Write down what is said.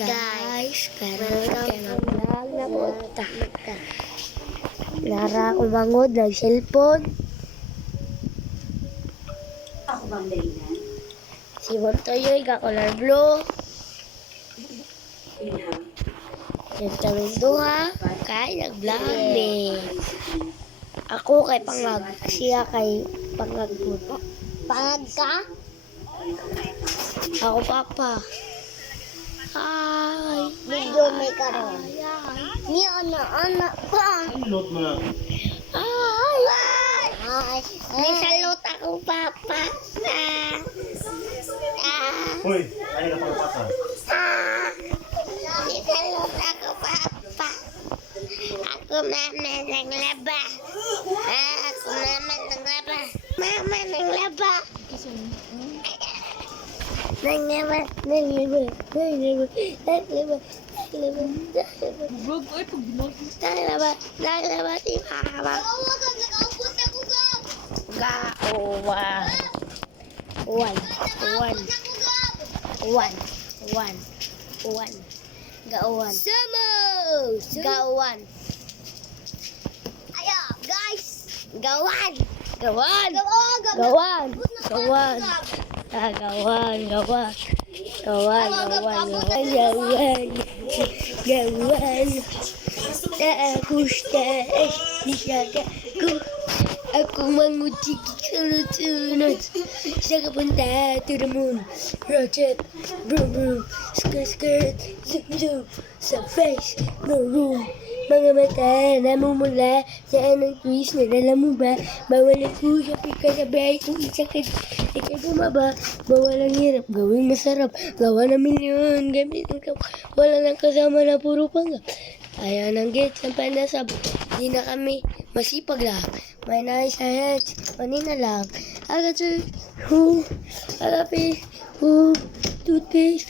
Guys, karon kay mag-vlog na po ta. Lara ko bangod ng cellphone. Ako bang dahilan? Si Montoyoy ka color blue. Inham. Yung kaming duha kay nag-vlog ni. Ako kay pangag, siya kay pangag po. Pangag ka? Ako papa. Hi. Video may karon. Ni anak-anak pa. Load mo na. Hi. Ay, May salot ako papa. Hoy, ano ka pagpasa? May salot ako papa. Ako mama ng laba. Ako mama ng laba. Mama ng laba. Nang laba, nang laba, nang laba, nang laba, nang laba, nang laba, nang laba, si mama. Gawan. One. Gawan. Gawan. ayo, guys. Gawan. Gawan. Gawan. Gawan. Gawan. Gawan. Aku menguji sunat saya punta to the moon. Rocket, boom, skirt, zoom, sa face, no room. Mga mata namumula sa anong twist na alam mo ba? Bawal ang puso, pikasabay kung isakit. Ikay bumaba, bawal ang hirap, gawing masarap. Gawa na milyon, gamit ng wala nang kasama na puro panggap. Ayaw ng gates ng pandasab, di na kami masipag lang. May nais sa heads, panina lang. Agad sir, agapi, toothpaste,